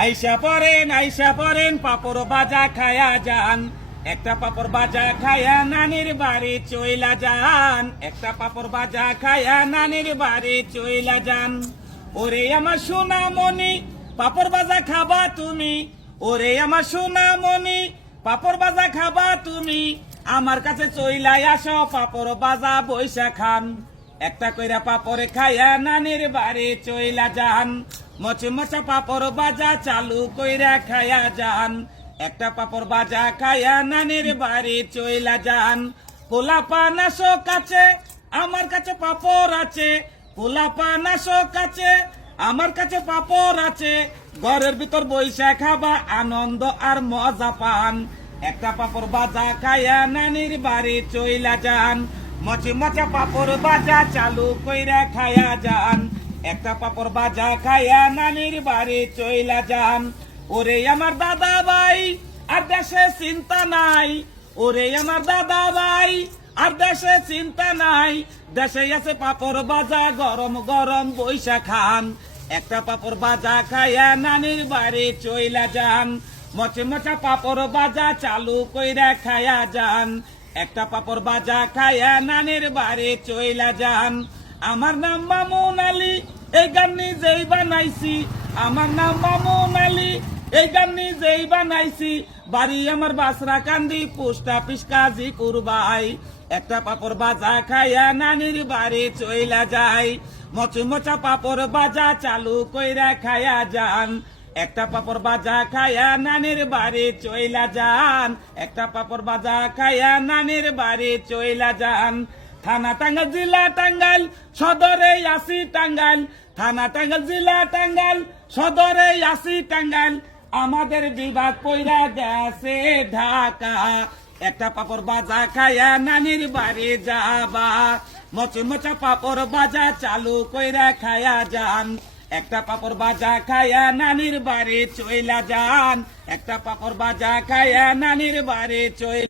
আইসা পরেন পাপড় বাজা খায়া যান, একটা পাপড় বাজা খায়া নানির বাড়ি চইলা যান, একটা পাপড় বাজা খায়া নানির বাড়ি চইলা যান। ওরে আমার সোনামণি পাপড় বাজা খাবা তুমি, ওরে আমার সোনামণি পাপড় বাজা খাবা তুমি, আমার কাছে চইলাই আসো পাপড় বাজা বইসা খান। একটা কইরা পাপড় খায়া নানির বাড়ি চইলা যান, মচমচা পাপড় বাজা চালু কইরা খায়া যান, একটা পাপড় বাজা খায়া নানির বাড়ি চইলা যান। পোলাপান আসো কাছে আমার কাছে পাপড় আছে, পোলাপান আসো কাছে আমার কাছে পাপড় আছে, ঘরের ভিতর বইসা খাবা আনন্দ আর মজা পান। একটা পাপড় বাজা খায়া নানির বাড়ি চইলা যান, মচমচা পাপড় বাজা চালু কইরা খায়া যান, একটা পাপড় বাজা খায়া নানির বাড়ি চইলা যান। ওরে আমার দাদা ভাই আর দেশে চিন্তা নাই, ওরে আমার দাদা ভাই আর দেশে চিন্তা নাই, দেশে আছে পাপড় বাজা গরম গরম বইসা খান। একটা পাপড় বাজা খায়া নানির বাড়ি চইলা যান, মচমচা পাপড় বাজা চালু কইরা খায়া যান, একটা পাপড় বাজা খায়া নানির বাড়ি চইলা যান। আমার নাম মামুন আলী, এই গান নিজেই বানাইছি, আমার নাম মামুন আলী, এই গান নিজেই বানাইছি, বাড়ি আমার বাসরা কান্দি পোস্ট অফিস কাজী কুরবাই। একটা পাপড় বাজা খায়া নানির বাড়ি চইলা যায়, মচমচা পাপড় বাজা চালু কইরা খায়া যান, একটা পাপড় বাজা খায়া নানির বাড়ি চইলা যান, একটা পাপড় বাজা খায়া নানির বাড়ি চইলা যান। থানা টাঙ্গাইল জেলা টাঙ্গাইল সদরে আসি টাঙ্গাইল, থানা টাঙ্গাইল জেলা টাঙ্গাইল সদরে আসি টাঙ্গাইল, আমাদের বিভাগ কইরা গেছে ঢাকা। একটা পাপড় বাজা খায়া নানির বাড়ি যাবা, মচমচা পাপড় বাজা চালু কইরা খায়া যান, একটা পাপড় বাজা খায়া নানির বাড়ি চইলা যান, একটা পাপড় বাজা খায়া নানির বাড়ি চইলা